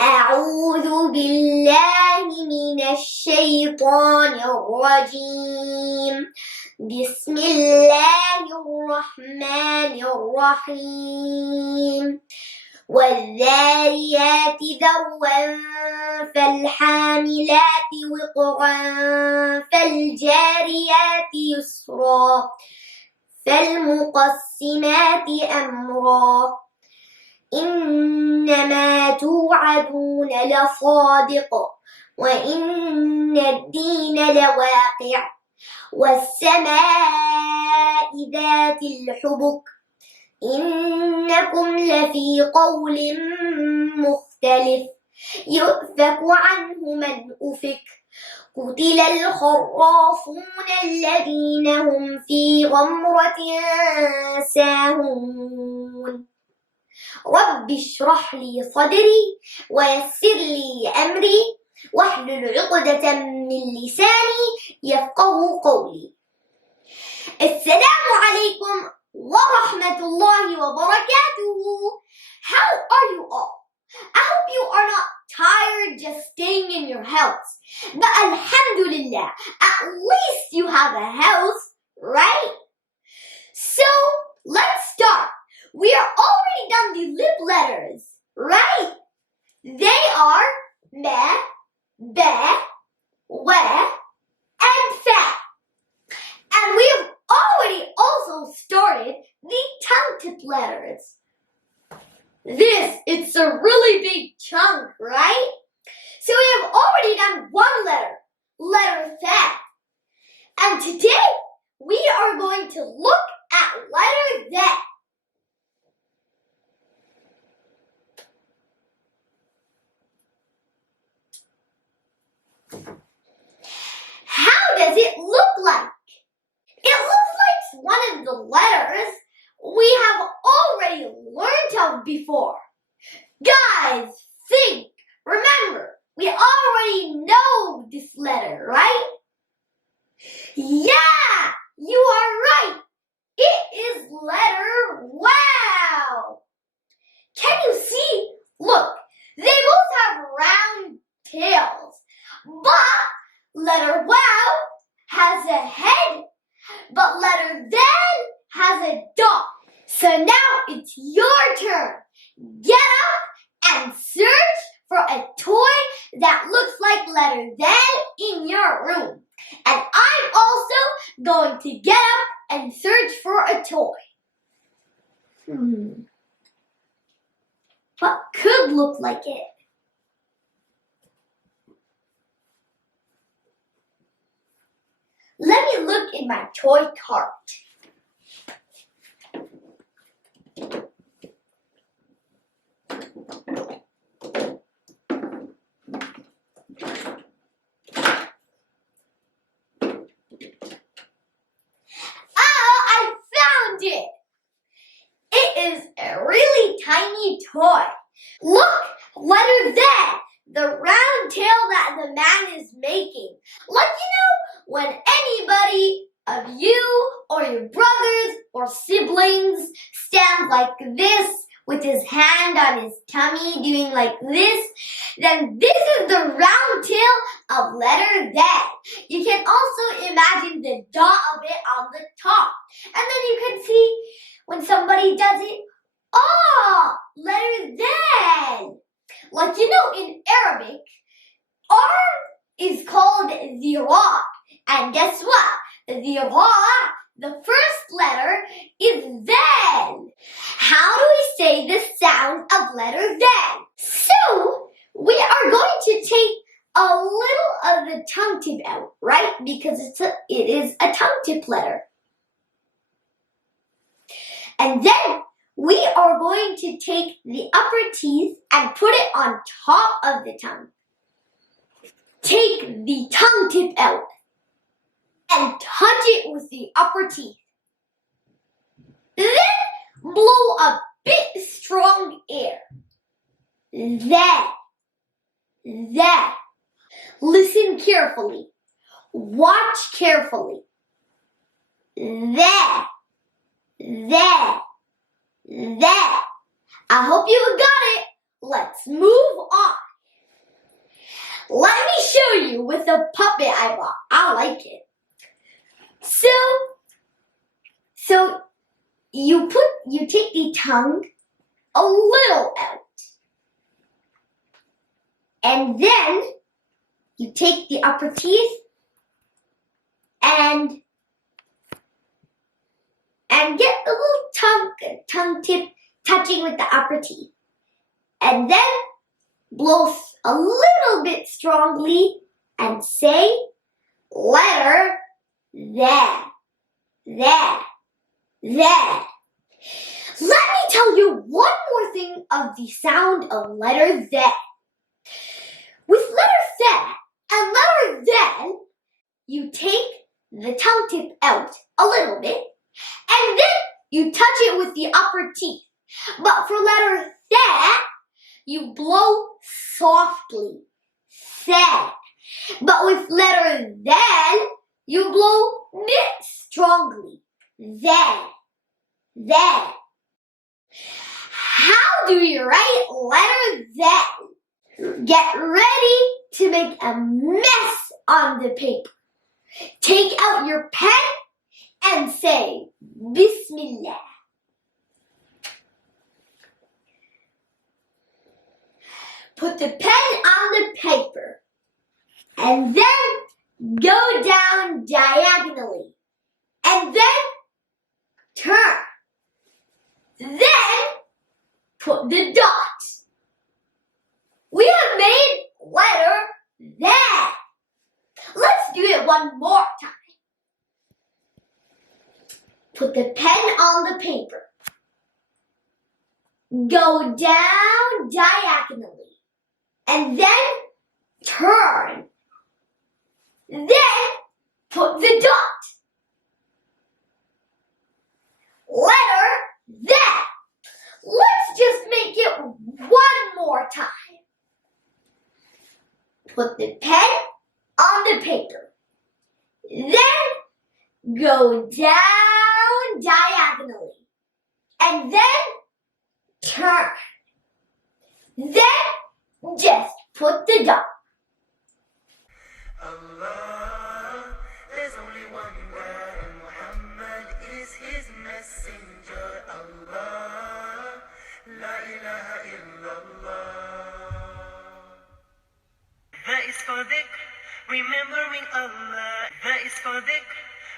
أعوذ بالله من الشيطان الرجيم. بسم الله الرحمن الرحيم. والذاريات ذروا فالحاملات وقرا فالجاريات يسرا فالمقسمات أمرا إنما توعدون لصادق وإن الدين لواقع والسماء ذات الحبك إنكم لفي قول مختلف يؤفك عنه من أفك قتل الخراصون الذين هم في غمرة ساهون رب اشرح لي صدري ويسر لي أمري واحلل عقدة من لساني يفقه قولي. السلام عليكم ورحمة الله وبركاته. How are you all? I hope you are not tired just staying in your house. But alhamdulillah, at least you have a house, right? So let's start. We are already done the lip letters, right? They are ma, ba, wa, and fa. And we have already also started the tongue tip letters. It's a really big chunk, right? So we have already done one letter, letter fa. And today we are going to look at letter that. How does it look like? It looks like one of the letters we have already learned of before. Guys, think. Remember, we already know this letter, right? Yeah, you are right. It is letter wow. Can you see? Look, they both have round tails, but letter wow has a head, but letter then has a dot. So now it's your turn. Get up and search for a toy that looks like letter then in your room. And I'm also going to get up and search for a toy. What could look like it? Let me look in my toy cart. I found it! It is a really tiny toy. Look, letter Z, the round tail that the man is making. Like, when anybody of you or your brothers or siblings stands like this with his hand on his tummy doing like this, then this is the round tail of letter Z. You can also imagine the dot of it on the top. And then you can see when somebody does it, letter Z. Like, in Arabic, R is called zira. And guess what? Zira, the first letter, is then. How do we say the sound of letter then? So, we are going to take a little of the tongue tip out, right? Because it is a tongue tip letter. And then we are going to take the upper teeth and put it on top of the tongue. Take the tongue tip out and touch it with the upper teeth. Then blow a bit strong air. That. Listen carefully. Watch carefully. That. I hope you got it. Let's move on. Let me show you with a puppet I bought. I like it. So you take the tongue a little out. And then you take the upper teeth and get the little tongue tip touching with the upper teeth. And then blow a little bit strongly and say letter there. There. There. Let me tell you one more thing of the sound of letter there. With letter there and letter then, you take the tongue tip out a little bit and then you touch it with the upper teeth. But for letter there, you blow softly. There. But with letter then, you blow bit strongly. There. There. How do you write letter then? Get ready to make a mess on the paper. Take out your pen and say Bismillah. Put the pen on the paper and then go down diagonally and then turn. Then put the dot. We have made letter there. Let's do it one more time. Put the pen on the paper. Go down diagonally. And then turn. Then put the dot. Letter there. Let's just make it one more time. Put the pen on the paper. Then go down diagonally. And then turn. Then just put the dot. Allah, there's only one God, and Muhammad is his messenger. Allah, la ilaha illallah. That is for dhikr, remembering Allah. That is for dhikr,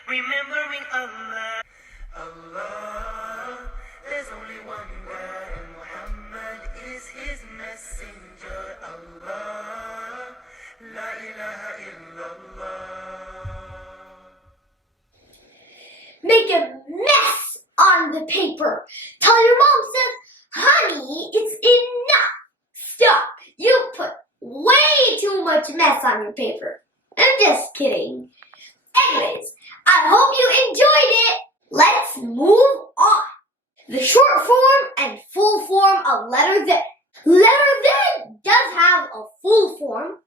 remembering Allah. Allah, there's only one God, and Muhammad is his messenger. Allah, la ilaha illallah. Make a mess on the paper. Tell your mom says, honey, it's enough. Stop. You put way too much mess on your paper. I'm just kidding. Anyways, I hope you enjoyed it. Let's move on. The short form and full form of letter Z. Letter Z does have a full form,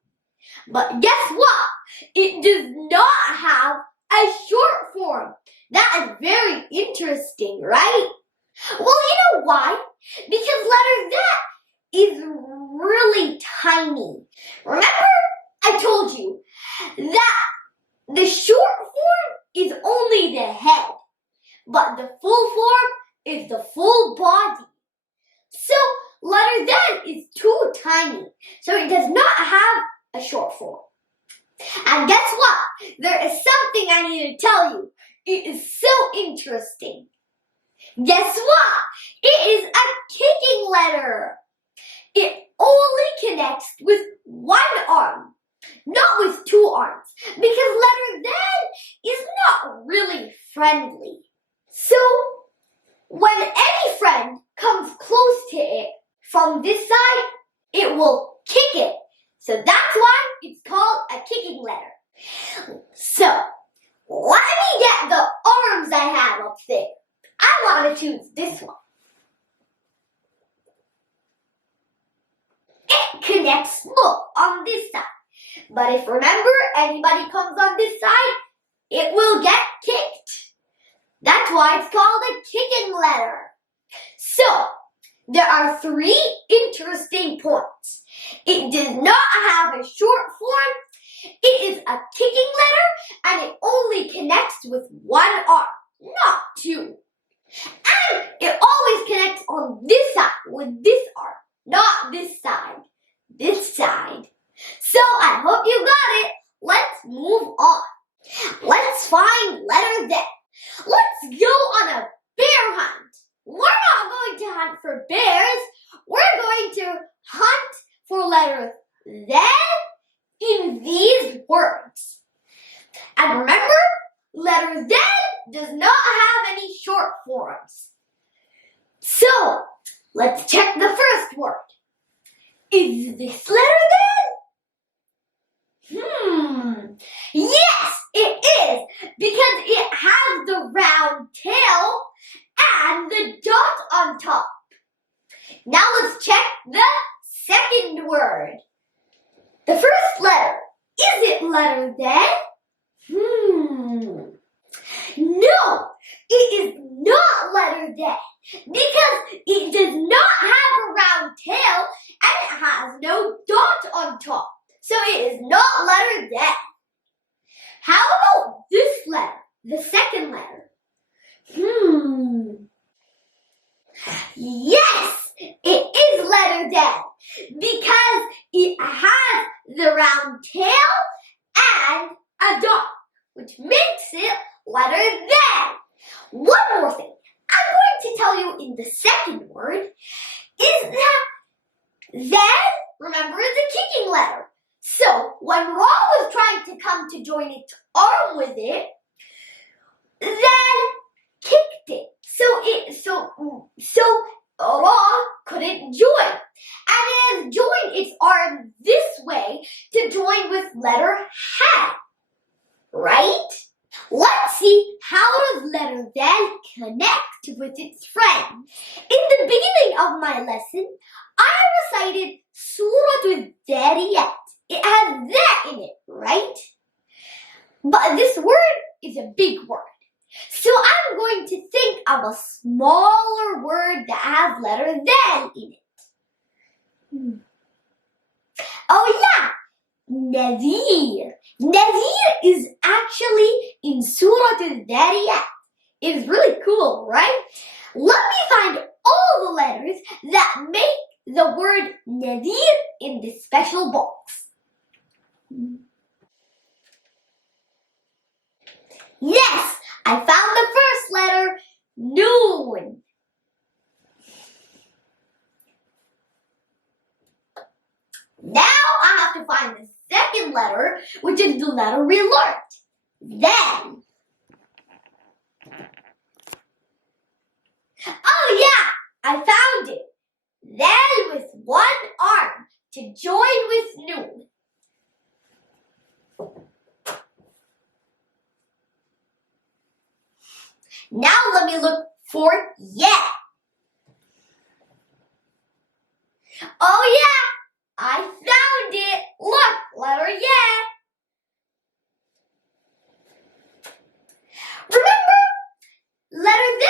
but guess what? It does not have a short form. That is very interesting, right? Well, you know why? Because letter Z is really tiny. Remember, I told you that the short form is only the head, but the full form is the full body. So letter Z is too tiny, so it does not have a short form. And guess what? There is something I need to tell you. It is so interesting. Guess what? It is a kicking letter. It only connects with one arm, not with two arms, because letter Z is not really friendly. So when any friend comes close to it from this side, it will kick it. So that's why it's called a kicking letter. So let me get the arms I have up there. I want to choose this one. It connects, look, on this side. But if remember, anybody comes on this side, it will get kicked. That's why it's called a kicking letter. So, there are 3 interesting points. It does not have a short form. It is a kicking letter and it only connects with one arm, not two. And it always connects on this side with this arm, not this side. This side. So I hope you got it. Let's move on. Let's find letter Z. Let's go on a bear hunt. We're not going to hunt for bears. We're going to hunt for letter Z in these words. And remember, letter Z does not have any short forms. So, let's check the first word. Is this letter Z? Yes, it is, because it has the round tail and the dot on top. Now let's check the second word. The first letter, is it letter Z? No, it is not letter Z, because it does not have a round tail and it has no dot on top. So it is not letter Z. How about this letter, the second letter? Yes, it is letter Z because it has the round tail and a dot, which makes it letter Z. One more thing I'm going to tell you in the second word is that Z, remember, is a kicking letter. So when Ra was trying to come to join its arm with it, then kicked it. So Ra couldn't join. And it has joined its arm this way to join with letter Ha. Right? Let's see how does letter Z connect with its friend. In the beginning of my lesson, I recited Surah Al-Dhariyat. It has that in it, right? But this word is a big word. So I'm going to think of a smaller word that has letter Z in it. Oh yeah, Nadir. Nadir is actually in Surah Al-Dhariyat. It is really cool, right? Let me find all the letters that make the word Nadir in this special box. Yes, I found the first letter, Noon. Now I have to find the second letter, which is the letter we learned. Then. Oh yeah, I found it. Then with one arm to join with Noon. Now let me look for Yeah. Oh yeah, I found it. Look, letter Yeah. Remember, letter Z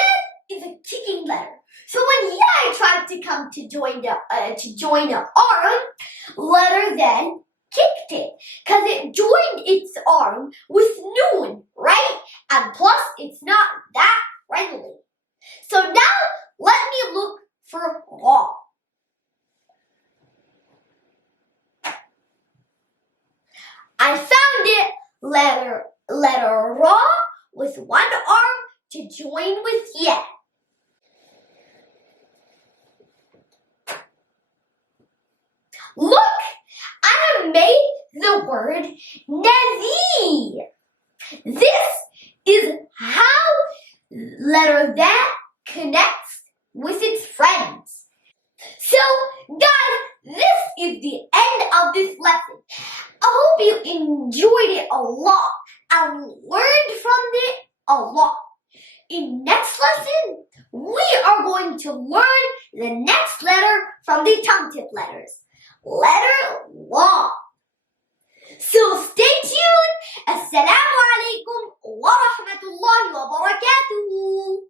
is a kicking letter. So when Yeah tried to come to join an arm, letter Z kicked it because it joined its arm with Noon, right? And plus, it's not that friendly. So now, let me look for Ra. I found it, letter Ra with one arm to join with Yeah. Look, I have made the word Nadir. This is how letter Z connects with its friends. So, guys, this is the end of this lesson. I hope you enjoyed it a lot and learned from it a lot. In next lesson, we are going to learn the next letter from the tongue tip letters. Letter La. So stay tuned. Assalamu alaikum wa rahmatullahi wa barakatuh.